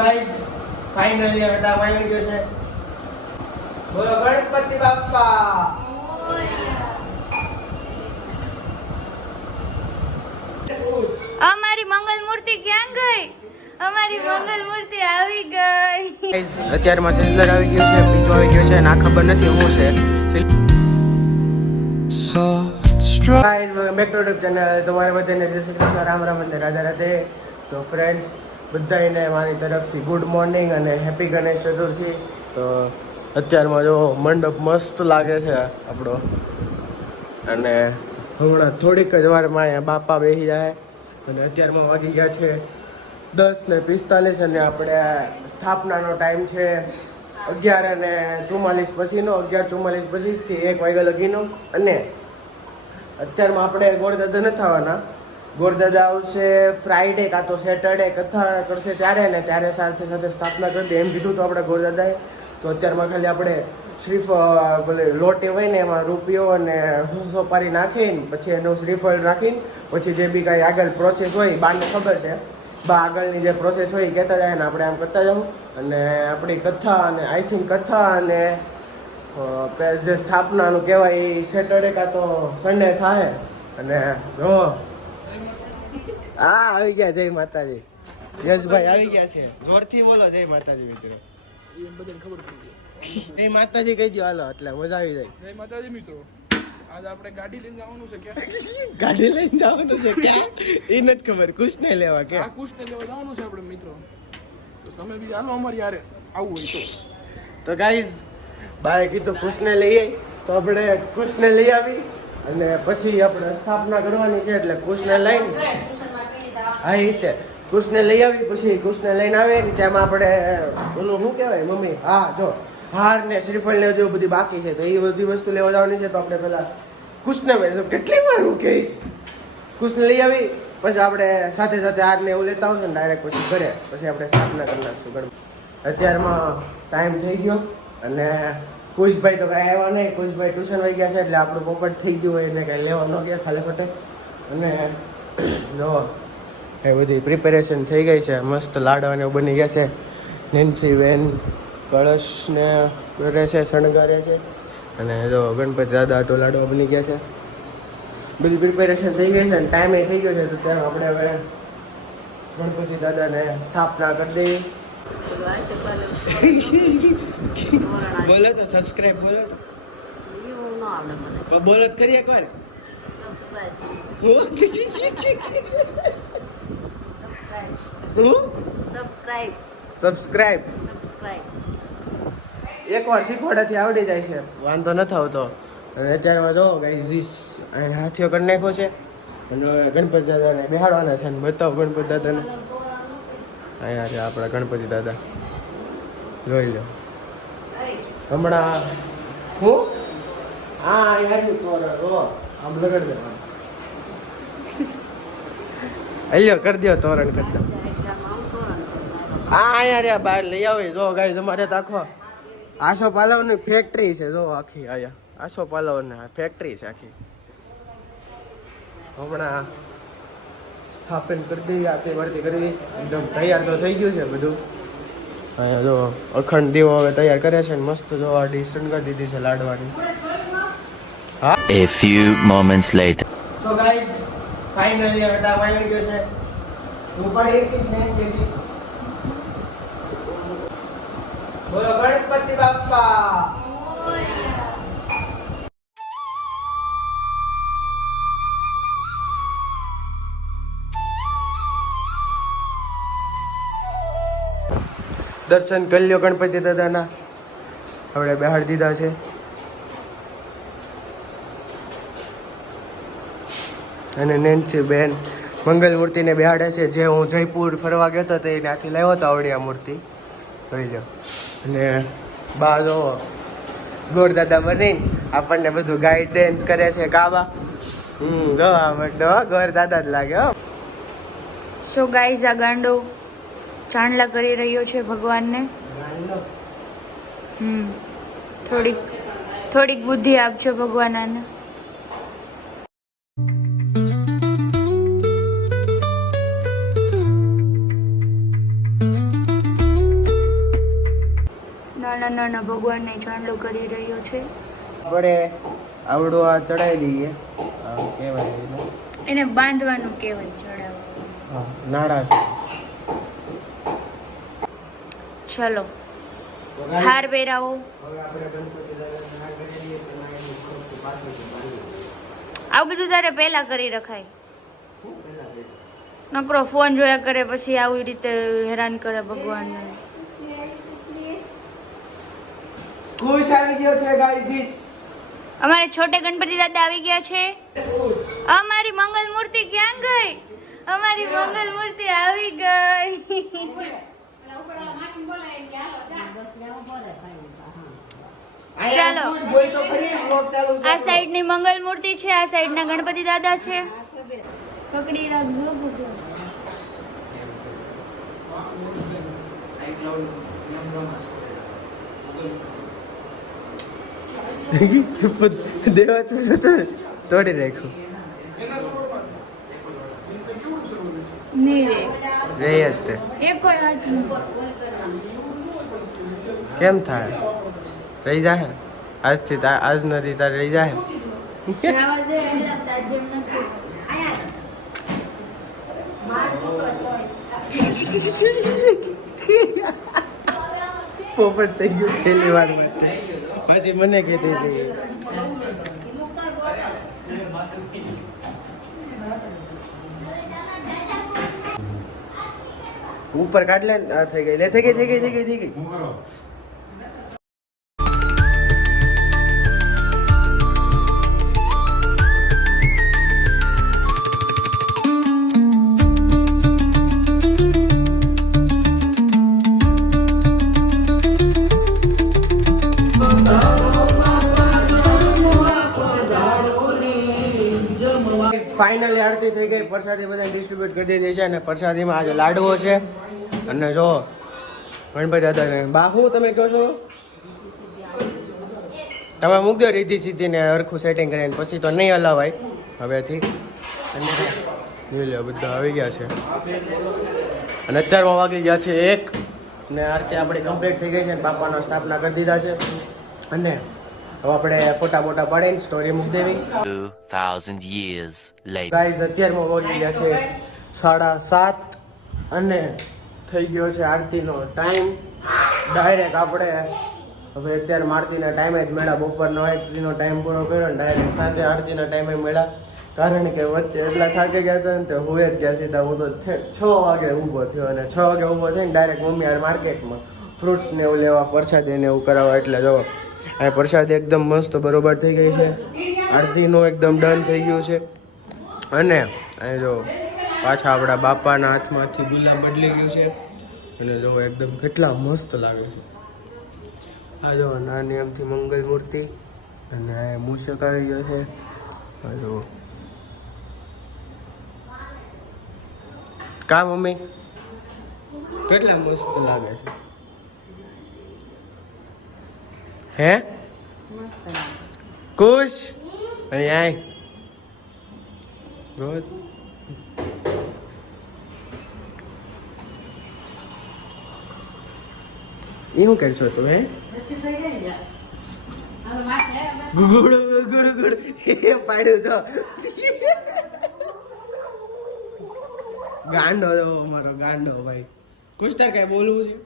Guys finally હવે time આવી ગયો છે. બોલો ગણપતિ બાપ્પા. અમારી મંગલ મૂર્તિ ક્યાં ગઈ? અમારી મંગલ મૂર્તિ આવી ગઈ. ગાઈસ અત્યારમાં સિલ્વર આવી ગયો છે, બીજો આવી ગયો છે અને આ ખબર નથી શું છે. Guys welcome back to YouTube channel. તમારા બધાને જય શ્રી કૃષ્ણ, રામ રામ અને રાધે રાધે. તો ફ્રેન્ડ્સ બધાને મારી તરફથી ગુડ મોર્નિંગ અને હેપી ગણેશ ચતુર્થી. તો અત્યારમાં જો મંડપ મસ્ત લાગે છે આપણો, અને હમણાં થોડીક જ વારમાં અહીંયા બાપા બેસી જાય. અને અત્યારમાં વાગી ગયા છે 10:45 અને આપણે સ્થાપનાનો ટાઈમ છે 11:44 પછીનો, 11:44 પછીથી 1 વાગ્યા લગીનો. અને અત્યારમાં આપણે ગોરદાદા નથી આવવાના. ગોરદાદા આવશે ફ્રાઈડે કાં તો સેટરડે, કથા કરશે ત્યારે ને ત્યારે સાથે સાથે સ્થાપના કરી દે એમ કીધું તો આપણે ગોરદાદાએ. તો અત્યારમાં ખાલી આપણે શ્રીફળ લોટ હોય ને એમાં રૂપિયો અને સોપારી નાખીને પછી એનું શ્રીફળ રાખીને પછી જે બી કાંઈ આગળ પ્રોસેસ હોય, બાને ખબર છે, બા આગળની જે પ્રોસેસ હોય એ કહેતા જાય ને આપણે આમ કરતા જવું. અને આપણી કથા અને આઈ થિંક કથા અને જે સ્થાપનાનું કહેવાય એ સેટરડે કાં તો સન્ડે થાય. અને જો આવી ગયા જય માતાજી. યશભાઈ આવી ગયા છે, જોરથી બોલો જય માતાજી મિત્રો. જય માતાજી કહી દો હાલો, એટલે મજા આવી જાય. જય માતાજી મિત્રો. આજ આપણે ગાડી લઈને જવાનું છે. ક્યાં ગાડી લઈને જવાનું છે? ક્યાં એ નથી ખબર. કુશને લેવા કે કુશને લેવા જવાનું છે આપણે મિત્રો. તો તમે બી હાલો અમારી યારે આવું હોય તો ગાઈઝ બાએ કીધું કુશને લઈ આવી, તો આપણે કુશને લઈ આવી અને પછી આપણે સ્થાપના કરવાની છે. એટલે કુશને લઈને હા એ રીતે કુશને લઈ આવી, પછી કુશને લઈને આવે ને ત્યાંમાં આપણે ઓલું શું કહેવાય મમ્મી, હા જો હાર ને શ્રીફળ ને જેવું બધી બાકી છે, તો એ બધી વસ્તુ લેવા જવાની છે. તો આપણે પહેલાં કુશને કેટલી વાર હું કહીશ, કુશને લઈ આવી પછી આપણે સાથે સાથે હાર ને એવું લેતા આવશે ને ડાયરેક્ટ પછી ઘરે પછી આપણે સ્થાપના કરી નાખશું ગણપતિ. અત્યારમાં ટાઈમ થઈ ગયો અને કુશભાઈ તો કાંઈ આવ્યા નહીં. કુશભાઈ ટ્યુશન વહી ગયા છે એટલે આપણું પોપટ થઈ ગયું હોય એને કાંઈ લેવા ન ગયા ખાલી ખોટે. અને જો એ બધી પ્રિપેરેશન થઈ ગઈ છે, મસ્ત લાડવાને એવું બની ગયા છે. નેન્સી બેન કળશને કરે છે, શણગારે છે. અને જો ગણપતિ દાદા આટો લાડવા બની ગયા છે. બધી પ્રિપેરેશન થઈ ગઈ છે અને ટાઈમે થઈ ગયો છે. તો ત્યારે આપણે હવે ગણપતિ દાદાને સ્થાપના કરી દઈએ. બોલો તો સબસ્ક્રાઇબ બોલો તો બોલો જ કરીએ કોણ સબસ્ક્રાઇબ એકવાર શીખવાડાથી આવડી જાય છે, વાંધો નથી આવતો. અને અત્યારમાં જો ગાઈઝ અહીં હાથીઓ કરી નાખ્યો છે અને હવે ગણપતિ દાદાને બેહાડવાના છે. અને બતાવો ગણપતિ દાદાને. અહીંયા છે આપણા ગણપતિ દાદા, જોઈ લો. હમણાં હું આમ લગાડી દેવાનું. હલ્યો કરી દો, તોરણ કરી દો. અહીંયા રે બહાર લઈ આવે. જો ગાઈઝ અમારે તો આખો આશો પાલવની ફેક્ટરી છે. જો આખી અહીંયા આશો પાલવની ફેક્ટરી છે આખી. હમણાં સ્થાપન કરી દેવી, આરતી વારતી કરવી. એકદમ તૈયાર તો થઈ ગયું છે બધું. અહીંયા જો અખંડ દીવો હવે તૈયાર કરે છે ને મસ્ત જો આ ડીશ શણગારી દીધી છે લાડવાની. હા. A few moments later. So guys finally હવે ટાઈમ આવી ગયો છે. હું પણ એકીશ ને છેડી. બોલો ગણપતિ બાપ્પા. દર્શન કરી લ્યો ગણપતિ દાદાના. હવે બેહાડી દીધા છે. અને નેન્સી બેન મંગલ મૂર્તિને બેહાડે છે. જે હું જયપુર ફરવા ગયો હતો તે ત્યાંથી લાવ્યો હતો આવડી આ મૂર્તિ, જોઈ લો. અને બા જો ગોરદાદા બની આપણને બધું ગાઈડન્સ કરે છે. કાબા જો આ ગોરદાદા જ લાગે હો. સો ગાઈઝ આ ગાંડો ચાંદલા કરી રહ્યો છે ભગવાનને. થોડીક બુદ્ધિ આપજો ભગવાન આને. નાના નાના ભગવાનને ચાંદલો કરી રહ્યો છે. આપણે આવડું આ ચડાવી દઈએ. કહેવાય એને. એને બાંધવાનું કહેવાય ચડાવવાનું. હા, નાળા છે. ચલો હાર પહેરાવો. આવું બધું તારે પહેલા કરી રખાય. નકરો ફોન જોયા કરે પછી આવી રીતે હેરાન કરે ભગવાનને. ખુશ આવી ગયો છે ગાઈઝ. અમારે છોટે ગણપતિ દાદા આવી ગયા છે. અમારી મંગલ મૂર્તિ ક્યાં ગઈ? અમારી મંગલ મૂર્તિ આવી ગઈ. ચાલો આ સાઈડ ની મંગલ મૂર્તિ છે, આ સાઈડ ના ગણપતિ દાદા છે. પકડી રાખજો ભગવાન. દેવા તોડી નાખ્યું. નહીં રે રહી જ તે એ કોઈ હાથ નહીં. કેમ થાય? રહી જાય આજથી. આજ નથી તારે રહી જાય. જવા દે એલા તાજમ નથી. પોપટ થઈ ગયું પહેલી વાર માટે. પાછી મને કહેતી હતી. ઉપર કાઢ લે. આ થઈ ગઈ. લે થઈ ગઈ થઈ ગઈ થઈ ગઈ થઈ ગઈ. ફાઇનલી આરતી થઈ ગઈ. પ્રસાદી બધાને ડિસ્ટ્રીબ્યુટ કરી દીધી છે અને પ્રસાદીમાં આજે લાડવો છે. અને જો ગણપતિ દાદાને બા હું તમે કહો છો? તમે મૂકજો રીધી સીધીને હરખું સેટિંગ કરીને પછી તો નહીં હલાવાય હવેથી. અને જોઈ લો બધા આવી ગયા છે અને અત્યારમાં વાગી ગયા છે 1 ને આરતી આપણી કમ્પ્લીટ થઈ ગઈ છે અને બાપાનો સ્થાપના કરી દીધા છે. અને હવે આપણે ફોટા બોટા પાડીને સ્ટોરી મૂકી દેવી. 2000 years later. ગાઈઝ અત્યારમાં વાગી ગયા છે 7:30 અને થઈ ગયો છે આરતીનો ટાઈમ. ડાયરેક્ટ આપણે હવે અત્યારે આરતીના ટાઈમે જ મળ્યા. બપોરનો આરતીનો ટાઈમ પૂરો કર્યો ને ડાયરેક્ટ સાંજે આરતીના ટાઈમે મળ્યા. કારણ કે વચ્ચે એટલા થાકી ગયા હતા ને તે હોય જ ગયા સીધા. હું તો 6 વાગે ઊભો થયો અને 6 વાગે ઊભો થઈને ડાયરેક્ટ મમ્મી યાર માર્કેટમાં ફ્રૂટ્સ ને એવું લેવા, પ્રસાદી ને એવું કરાવવા. એટલે જો આ પ્રસાદ એકદમ મસ્ત બરોબર થઈ ગઈ છે. આરતીનો એકદમ ડન થઈ ગયું છે. અને અહીં જો પાછા આપણા બાપાના હાથમાંથી ગુલાબ બદલી ગયું છે. અને જો એકદમ કેટલા મસ્ત લાગે છે. આ જો નાની એમથી મંગલ મૂર્તિ અને આ મૂષક આવી ગયો છે. આ જો કા મમ્મી કેટલા મસ્ત લાગે છે. હે ખુશ અહીં આય ગુડ. એ શું કરશો તું? હે ગુડ ગુડ ગુડ એ પાડ્યું છો. ગાંડો જો અમારો ગાંડો ભાઈ. ખુશ તાર કઈ બોલવું છે?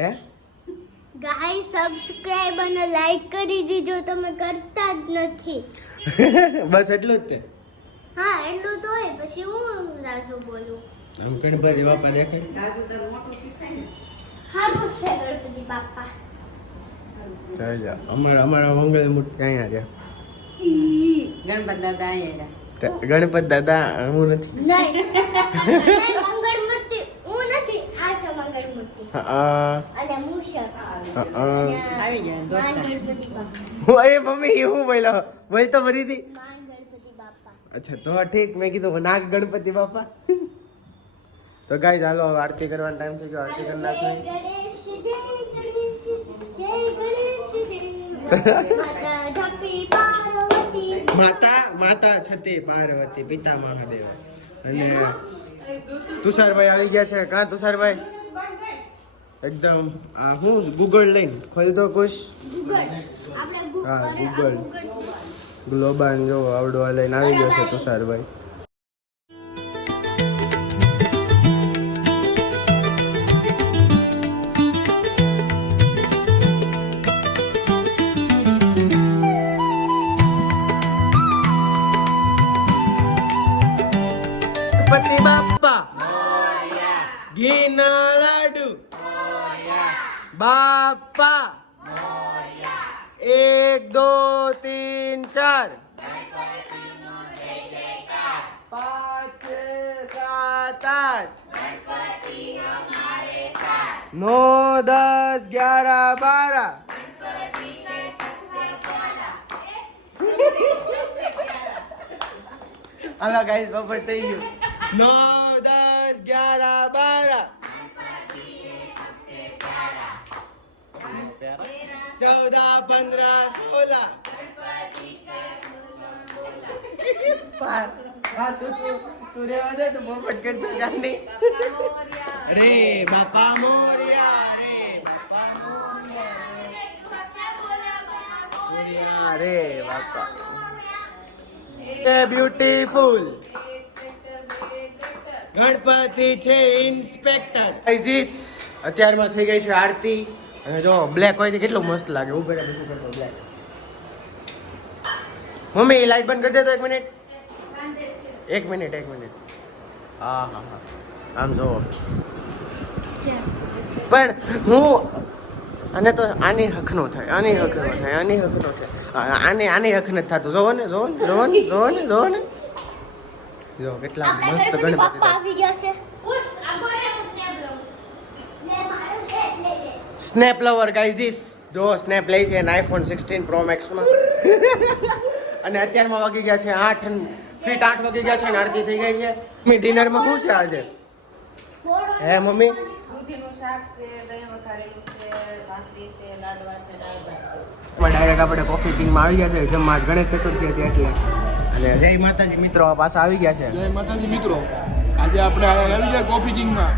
હે ગાઈસ સબસ્ક્રાઇબ અને લાઈક કરી દીજો. તમે કરતા જ નથી. બસ એટલું જ તે. હા એટલું તો હોય. પછી હું રાજુ બોલું. આમ ગણપતિ બાપા દેખાય. હા પૂછે ગણપતિ બાપા. ચાલ અમારા મંગલ મૂર્તિ અહીંયા રહ્યા. ગણપત દાદા હું નથી. નહીં નહીં મંગળ મૂર્તિ હું નથી. આ છે મંગળ મૂર્તિ અને મૂષક આવી ગયા ગણપતિ બાપા. એ મમ્મી હું બોલ્યો બોલ તો ભરી હતી. માન ગણપતિ બાપા. અચ્છા તો ઠીક. મેં કીધું નાગ ગણપતિ બાપા. તો ગાઈઝ હાલો હવે આરતી કરવાનો ટાઈમ થઈ ગયો. આરતી કરી નાખીએ. જય ગણેશ જય ગણેશ જય ગણેશ દેવ. માતા ઢપી પાર્વતી. માતા છતી પાર્વતી પિતા મહાદેવ. અને તુષારભાઈ આવી ગયા છે. કાં તુષારભાઈ? એકદમ આ હું ગૂગલ લઈને ખોલ તો ખુશ. ગૂગલ આપણે હા, ગૂગલ ગૂગલ. ગ્લોબાન જો આવડો આ લઈને આવી ગયો છે તુષારભાઈ. ગણપતિ બાપ્પા ઘીના લાડુ બાપ્પા 1 2 3 4 5 6 7 8 9 10 11 12 હાલો ગાઈસ બપોર થઈ ગયું 9 10 11 12 14 15 16 તું રેવા દે તો પોપટ કરશો ગાંડી. રે બાપા મોરિયા રે બાપા મોરિયા રે બાપા બ્યુટીફુલ ગણપતિ છે ઇન્સ્પેક્ટર. ગાઈઝ અત્યારમાં થઈ ગઈ છે આરતી અને જો બ્લેક હોય તો કેટલું મસ્ત લાગે. ઉભે રહે પછી કરતો બ્લેક. મમ્મી લાઈટ બંધ કરી દે તો 1 મિનિટ. 1 મિનિટ. હા હા હા આમ જો પણ હું અને તો આની હક નો થાય આની હક નો થાય આની હક નથી થતું. જોવો ને જો કેટલા મસ્ત ગણપતિ બાપ્પા આવી ગયા છે. સ્નેપ લવર ગાઈઝ જો સ્નેપ લે છે અને આઈફોન 16 પ્રો મેક્સ માં અને અત્યારમાં વાગી ગયા છે 8 ફીટ 8 વાગી ગયા છે અને આરતી થઈ ગઈ છે. મમ્મી ડિનર માં શું છે આજે? હે મમ્મી ડાયરેક્ટ આપણે કોફી કિંગમાં આવી ગયા છે જમવા. આજ ગણેશ ચતુર્થી હતી એટલે. અને જય માતાજી મિત્રો પાછા આવી ગયા છે. જય માતાજી મિત્રો, આજે આપણે આવી જાય કોફી કિંગમાં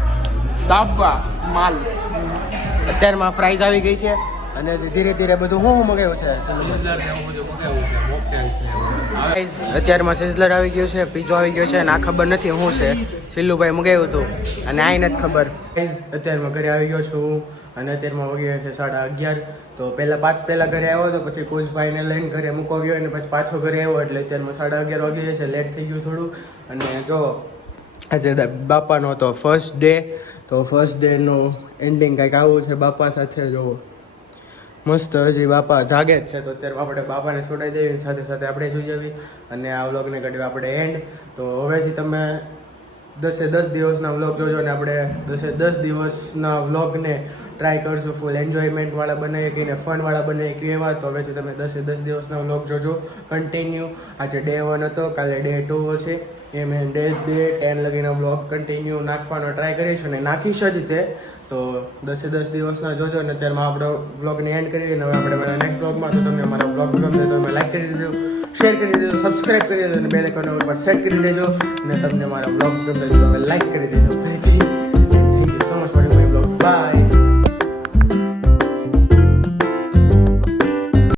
દાબવા માલ. અત્યારમાં ફ્રાઈઝ આવી ગઈ છે અને ધીરે ધીરે બધું હું મગાવ્યું છે. અત્યારમાં સિઝલર આવી ગયું છે, પીઝો આવી ગયો છે અને આ ખબર નથી શું છે. સિલ્લુભાઈ મગાવ્યું હતું અને આ નથી ખબર. અત્યારમાં ઘરે આવી ગયો છું અને અત્યારમાં વાગ્યા છે 11:30. તો પહેલા ઘરે આવ્યો હતો, પછી કુશભાઈને લઈને ઘરે મૂકો ગયો અને પછી પાછો ઘરે આવ્યો એટલે અત્યારમાં 11:30 વાગી ગયા છે. લેટ થઈ ગયું થોડું. અને જો આજે બાપાનો હતો ફર્સ્ટ ડે, તો ફર્સ્ટ ડેનું એન્ડિંગ કંઈક આવું છે બાપા સાથે. જોવો મસ્ત હજી બાપા જાગે જ છે. તો અત્યારે આપણે બાપાને છોડાવી દેવી સાથે સાથે આપણે જોઈ જવી અને આ વ્લોગને કાઢવી આપણે એન્ડ. તો હવેથી તમે 10 દિવસના વ્લોગ જોજો અને આપણે 10 દિવસના વ્લોગને ટ્રાય કરશું ફૂલ એન્જોયમેન્ટવાળા બનાવી શકીને ફનવાળા બનાવી શકીએ એવા. તો હવેથી તમે 10 દિવસના વ્લોગ જોજો કન્ટિન્યુ. આજે ડે 1 હતો, કાલે ડે 2 છે. એ મેં ડે 10 લગીના વ્લોગ કન્ટિન્યુ નાખવાનો ટ્રાય કરીશ અને નાખીશ જ તે. તો 10 દિવસના જોજો અને અત્યારમાં આપણો વ્લોગને એન્ડ કરીએ અને હવે આપણે મારા નેક્સ્ટ વ્લોગમાં. તો તમને મારો વ્લોગ ગમે તો તમે લાઈક કરી દેજો, શેર કરી દેજો, સબસ્ક્રાઈબ કરી દેજો અને બેલ આઇકન ઉપર સેટ કરી દેજો. અને તમને મારા વ્લોગ્સ ગમે તો તમે લાઈક કરી દેજો. Thank you so much for my vlogs. By.